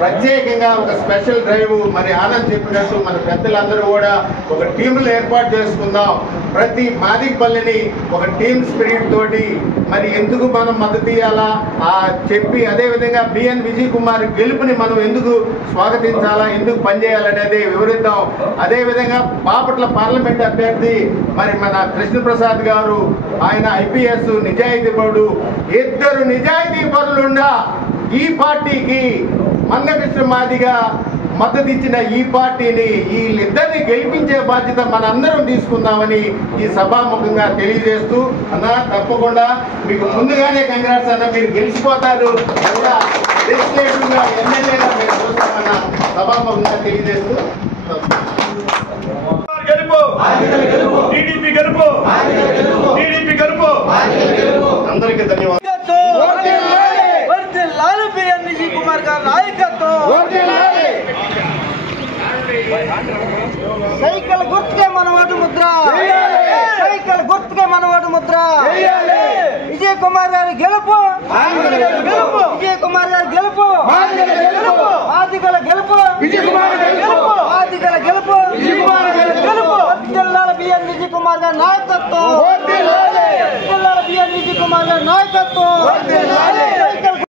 ప్రత్యేకంగా ఒక special drive మరి ఆనంద్ చెప్పినట్టు మన పెద్దలందరూ కూడా ఒక టీములు ఏర్పాటు చేసుకుందాం. ప్రతి మాదిగపల్లిని ఒక టీమ్ స్పిరిట్ తోటి మరి ఎందుకు మనం మద్దతు ఇవ్వాలా చెప్పి, అదేవిధంగా బిఎన్ విజయ్ కుమార్ గెలుపుని మనం ఎందుకు స్వాగతించాలా, ఎందుకు పనిచేయాలనేది వివరిద్దాం. అదేవిధంగా బాపట్ల పార్లమెంట్ అభ్యర్థి మరి మన కృష్ణప్రసాద్ గారు, ఆయన ఐపీఎస్ నిజాయితీ పరుడు, ఇద్దరు నిజాయితీ పరులుండా ఈ పార్టీకి మందకృష్ణ మాదిగా మద్దతు ఇచ్చిన ఈ పార్టీని వీళ్ళిద్దరిని గెలిపించే బాధ్యత మనందరం తీసుకుందామని ఈ సభాముఖంగా తెలియజేస్తూ, అన్న తప్పకుండా మీకు ముందుగానే కంగ్రాట్స్ అన్న, మీరు గెలిచిపోతారు, లెజిస్లేటివ్గా ఎమ్మెల్యేగా మీరు చూస్తామన్న సభాముఖంగా తెలియజేస్తూ గెలుపు టీడీపీ గెలుపు టీడీపీ గెలుపు అందరికీ ధన్యవాదాలు. విజయ్ కుమార్ గారి నాయకత్వం, సైకిల్ గుర్తుకే మన ఓటు ముద్ర, సైకిల్ గుర్తుకే మన ఓటు ముద్ర. విజయ్ కుమార్ గారి గెలుపు, విజయ్ కుమార్ గారి గెలుపు, ఆదిగల గెలుపు, ఆదిగల గెలుపు, జిల్లాల బిఎన్ విజయ్ కుమార్ గారి నాయకత్వం, జిల్లాల బిఎన్ విజయ్ కుమార్ గారి నాయకత్వం.